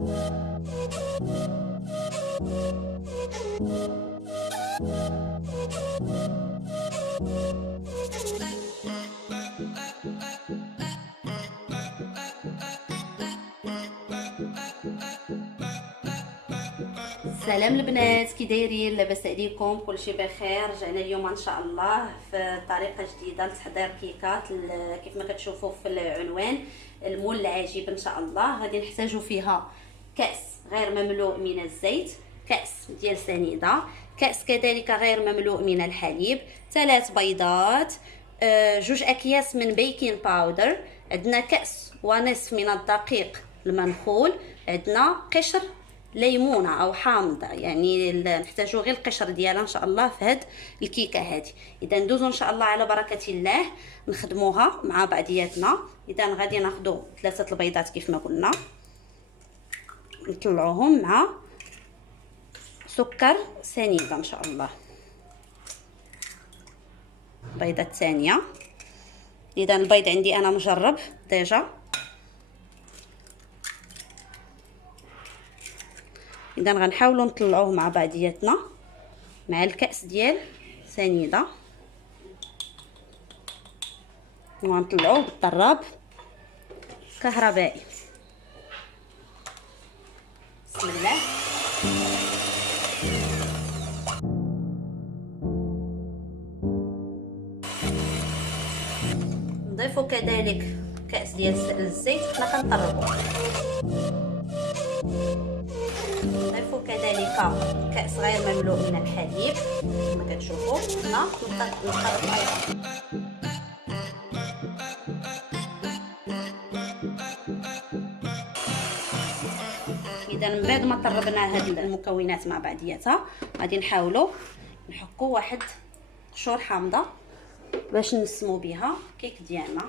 سلام البنات، كي دايرين؟ لاباس عليكم؟ كلشي بخير. رجعنا اليوم ان شاء الله في طريقه جديده لتحضير كيكات كيف ما كتشوفوا في العنوان، المول العجيب ان شاء الله. غادي نحتاجوا فيها كاس غير مملوء من الزيت، كاس ديال سنيده، كاس كذلك غير مملوء من الحليب، 3 بيضات، جوج اكياس من بيكين باودر، عندنا كاس ونصف من الدقيق المنخول، عندنا قشر ليمونه او حامضه، يعني نحتاجو غير القشر ديالها ان شاء الله في هاد الكيكه هذه. اذا ندوزو ان شاء الله على بركه الله نخدموها مع بعضياتنا. اذا غادي ناخذ 3 البيضات كيف ما قلنا، نطلعوهم مع سكر سنيده ان شاء الله، بيضه ثانيه. اذا البيض عندي انا مجرب ديجا. اذا غنحاولوا نطلعوه مع بعضياتنا مع الكاس ديال سنيده، ونطلعوه بالطراب كهربائي. بسم الله. نضيفوا كذلك كاس ديال الزيت، حنا كنطربوه. نضيفوا كذلك كاس غير مملوء من الحليب كما كتشوفوا. هنا نخلط ايضا. اذا من بعد ما طربنا هاد المكونات مع بعضياتها، غادي نحاولوا نحكوا واحد قشور حامضه باش نسمو بها كيك ديالنا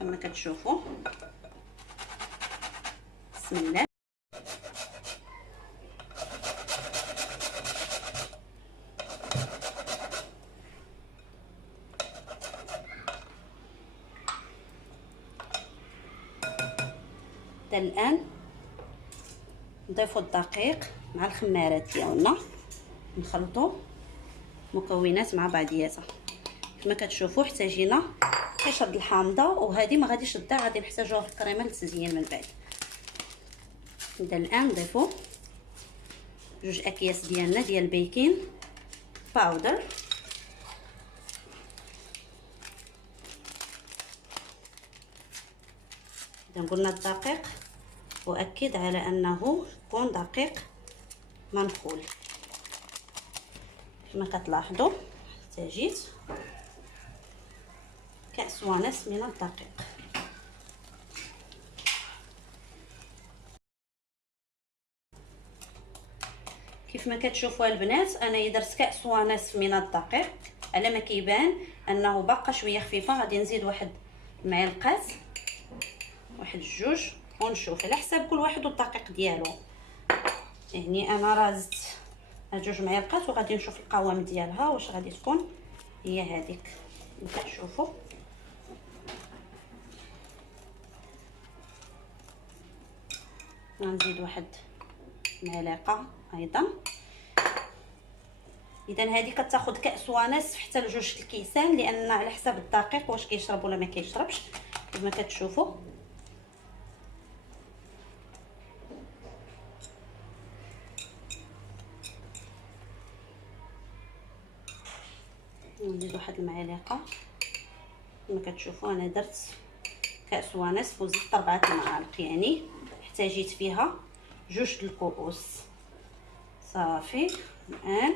كما كتشوفوا. بسم الله. الان نضيفوا الدقيق مع الخمارات ديالنا، نخلطوا مكونات مع بعضياتها كما كتشوفوا. احتاجينا قشر الحامضه، وهذه ما غاديش تضيع، غادي نحتاجوها في الكريمه للتزيين من بعد. اذا الان نضيفوا 2 اكياس ديالنا ديال البيكين باودر، اذا قلنا الدقيق واكد على انه يكون دقيق منخول. كما كتلاحظوا احتاجيت كاس ونصف من الدقيق. كيف ما كتشوفوا البنات، انا درت كاس ونصف من الدقيق. على ما كيبان انه باقا شويه خفيفه، غادي نزيد واحد المعلقات، واحد 2، ونشوف على حساب كل واحد والدقيق ديالو. يعني انا راه زدت 2 معلقات، وغادي نشوف القوام ديالها واش غادي تكون هي هذيك اللي كتشوفوا. غنزيد واحد معلقه ايضا. اذا هذه كتاخذ كاس ونصف حتى ل2 الكيسان، لان على حساب الدقيق واش كيشرب ولا ما كيشربش كما كتشوفوا. نزيد واحد المعلقه كما كتشوفوا. انا درت كاس ونصف وزدت 4 المعالق، يعني احتاجيت فيها 2 الكؤوس. صافي. الان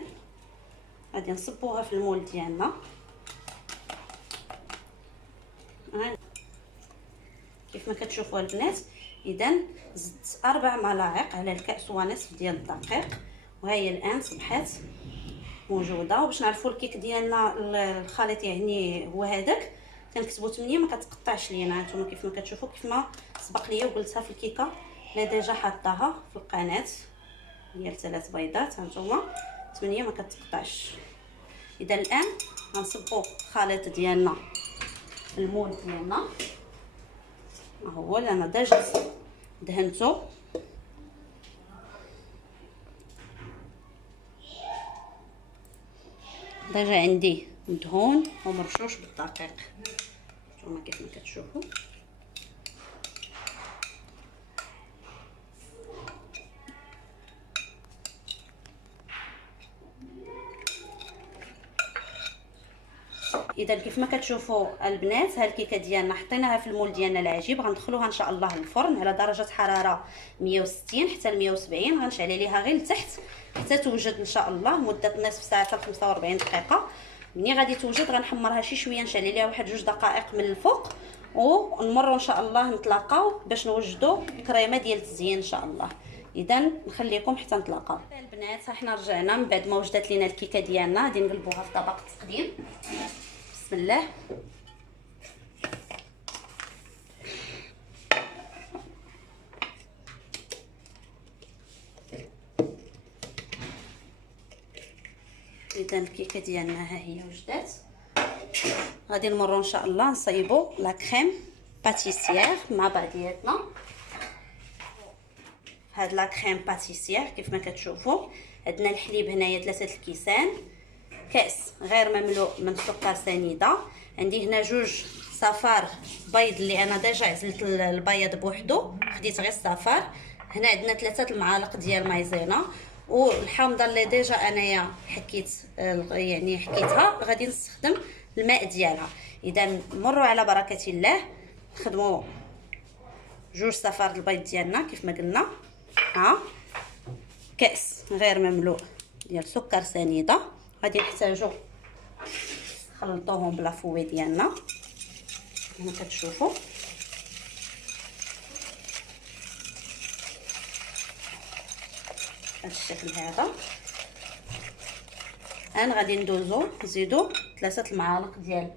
غادي نصبوها في المول ديالنا. كيف ما كتشوفوا البنات، اذا زدت 4 ملاعق على الكاس ونصف ديال الدقيق، وهي الان صبحات موجوده. وباش نعرفوا الكيك ديالنا الخليط يعني هو هذاك، كنكتبوا 8 ما كتقطعش لينا. نتوما كيف ما كتشوفوا، كيف ما سبق ليا وقلتها في الكيكه لا ديجا حطاها في القناه ديال 3 بيضات، هانتوما 8 ما كتقطعش. اذا الان غنصبوا الخليط ديالنا في المول ديالنا. ها هو انا ديجا دهنته ديجا عندي مدهون ومرشوش بالدقيق، نتوما كيف ما كتشوفوا. اذا كيف ما كتشوفوا البنات، ها الكيكه ديالنا حطيناها في المول ديالنا العجيب، غندخلوها ان شاء الله للفرن على درجه حراره 160 حتى ل 170. غنشعل ليها غير لتحت حتى توجد ان شاء الله مده نصف ساعه حتى 45 دقيقه. ملي غادي توجد غنحمرها شي شويه، نشعل ليها واحد 2 دقائق من الفوق، ونمروا ان شاء الله نتلاقاو باش نوجدوا الكريمه ديال التزيين ان شاء الله. اذا نخليكم حتى نتلاقاو. البنات حنا رجعنا من بعد ما وجدت لينا الكيكه ديالنا، غادي نقلبوها في طبق التقديم. بسم الله. اذا الكيكه ديالنا ها هي وجدات. غادي نمروا ان شاء الله نصايبوا لا كريم باتيسيير مع بعضياتنا. هاد لا كريم باتيسيير كيف ما كتشوفوا، عندنا الحليب هنايا 3 الكيسان، كاس غير مملوء من سكر سنيده، عندي هنا 2 صفار بيض اللي انا ديجا عزلت البيض بوحدو، خديت غير الصفار. هنا عندنا 3 المعالق ديال مايزينا، والحامضه اللي ديجا انايا حكيتها غادي نستخدم الماء ديالها. اذا مروا على بركه الله، نخدموا 2 صفار البيض ديالنا كيف ما قلنا، ها كاس غير مملوء ديال سكر سنيده. غادي نحتاجو نخلطوهم بلافوي ديالنا كما كتشوفوا. بهذا الشكل هذا. انا غادي نزيدو 3 المعالق ديال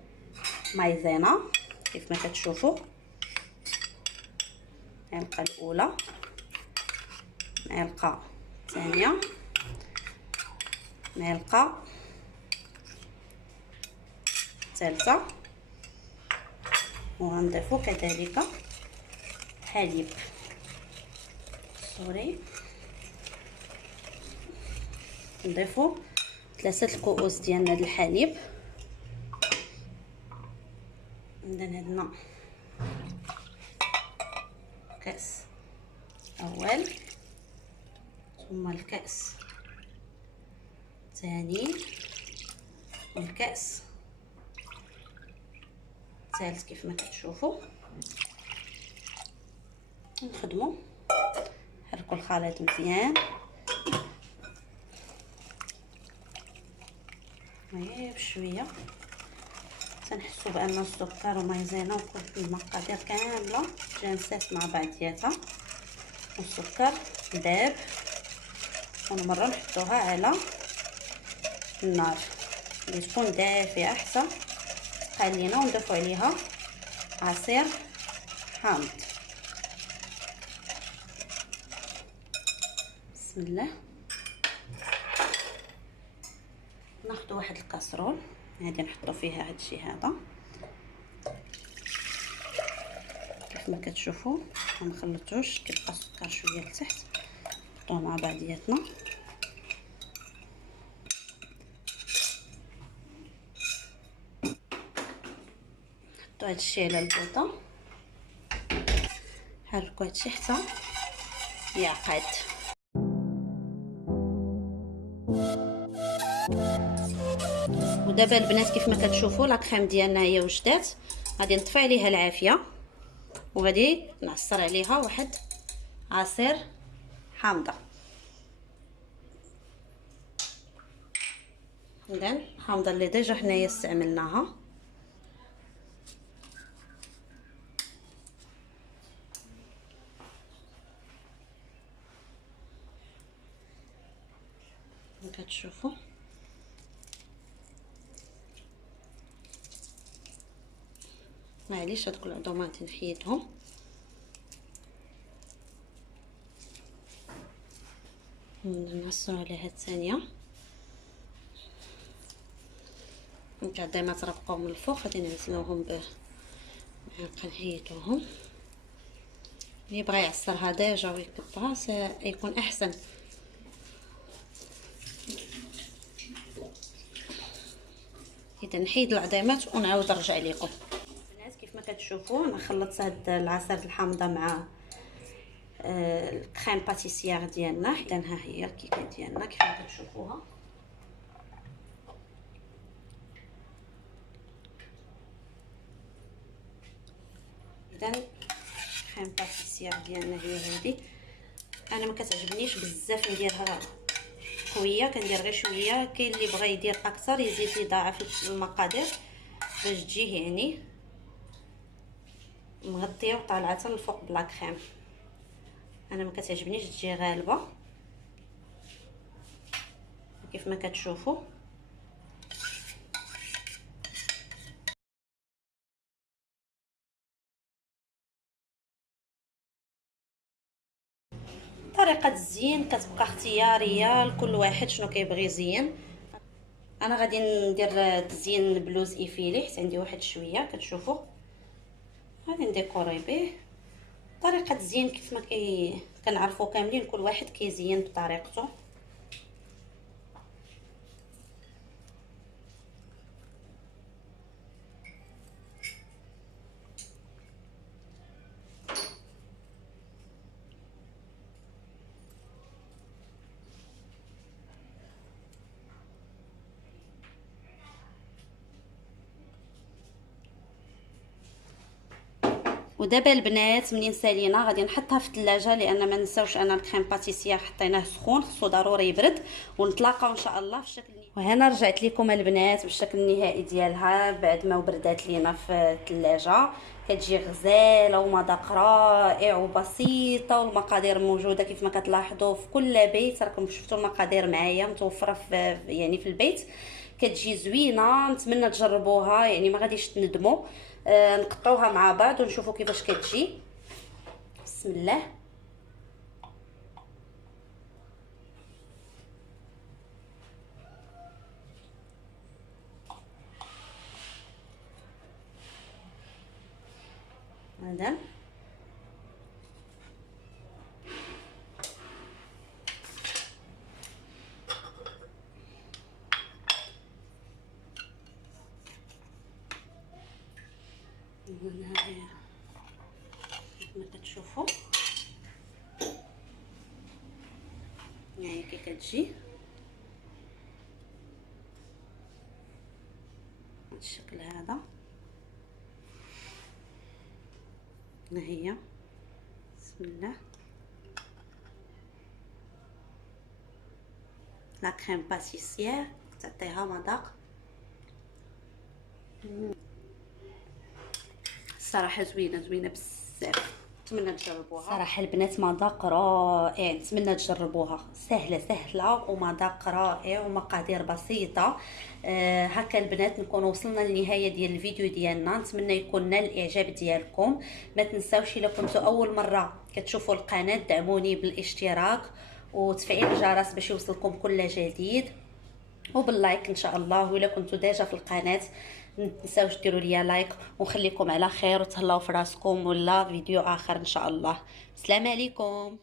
مايزينا كيف ما كتشوفوا. المعلقه الاولى، المعلقه الثانيه، المعلقه الثالثه، وغنضيفو كذلك حليب نضيفو 3 الكؤوس ديالنا د الحليب. عندنا كاس اول، ثم الكاس الثاني، والكاس الثالث كيف ما كتشوفوا. نخدموا نحركوا الخليط مزيان غير بشويه، تنحسوا بان السكر ومايزينا وكل المقادير كامله جانسات مع بعضياتها، والسكر داب. ونمروا نحطوها على النار اللي تكون دافئه حتى خلينا، ونضيفوا عليها عصير حامض. بسم الله. ناخذ واحد الكاسرول غادي نحطو فيها هذا الشيء هذا كيف ما كتشوفوا. ما نخلطوش، كيبقى السكر شويه لتحت، نحطوه مع بعضياتنا. نحطو هذا الشيء على البوطه، حركوا هذا الشيء حتى يعقد. ودابا البنات كيف ما كتشوفوا لا كريم ديالنا هي وجدات. غادي نطفي عليها العافيه، وغادي نعصر عليها واحد عصير حامضه. اذا الحامضه اللي ديجا حنايا استعملناها، كتشوفوا. معليش هاد العظومات نحيدهم. نعصروا عليها الثانيه، بعد ما تربقوا من الفوق غادي نعزلوهم بمعلقه، نحيدوهم. اللي بغى يعصرها ديجا ويكبها سيكون احسن. اذا نحيد العظيمات ونعاود نرجع لكم. البنات كيف ما كتشوفوا انا خلطت هاد العصير الحامضه مع الكريم باتيسيير ديالنا. اذا ها هي الكيكه ديالنا كيف ما كتشوفوها. اذا الكريم باتيسيير ديالنا هي هذه. انا ما كتعجبنيش بزاف نديرها قويه، كندير غير شويه. كاين اللي بغى يدير اكثر يزيد يضاعف المقادير باش تجيه يعني مغطيه وطالعه حتى الفوق بلا كريم. انا ما كتعجبنيش تجي غالبه كيف ما كتشوفوا. طريقه الزين كتبقى اختياريه لكل واحد شنو كيبغي يزين. انا غادي ندير تزيين بلوز ايفيلي حيت عندي واحد شويه كتشوفوا. غادي نديكوري به. طريقه الزين كيف ما كنعرفوا كاملين، كل واحد كيزين بطريقته. ودابا البنات منين سالينا غادي نحطها في الثلاجه، لان ما نساوش ان الكريم باتيسيير حطيناه سخون خصو ضروري يبرد. ونتلاقاو ان شاء الله في الشكل النهائي. وهنا رجعت لكم البنات بالشكل النهائي ديالها بعد ما بردات لينا في الثلاجه. كتجي غزاله ومذاق رائع وبسيطه، والمقادير موجوده كيف ما كتلاحظوا في كل بيت. راكم شفتوا المقادير معايا متوفره في يعني في البيت. كتجي زوينه، نتمنى تجربوها يعني ما غاديش تندموا. نقطعوها مع بعض ونشوفوا كيفاش كتجي. بسم الله. هذا هنا كما كتشوفوا يعني كي كتجي بالشكل هذا. ها هي بسم الله لا كريم باتيسيير تعطيها مذاق الصراحه زوينه بزاف. نتمنى تجربوها. صراحه البنات مذاق رائع، نتمنى تجربوها. سهله ومذاق رائع ومقادير بسيطه. هكا البنات نكون وصلنا للنهايه ديال الفيديو ديالنا. نتمنى يكون نال الاعجاب ديالكم. ما تنساوش الا كنتوا اول مره كتشوفوا القناه دعموني بالاشتراك وتفعيل الجرس باش يوصلكم كل جديد، وباللايك ان شاء الله. ولا كنتوا ديجا في القناه متنساوش ديروا ليا لايك. ونخليكم على خير وتهلاو في راسكم، ولا فيديو اخر ان شاء الله. السلام عليكم.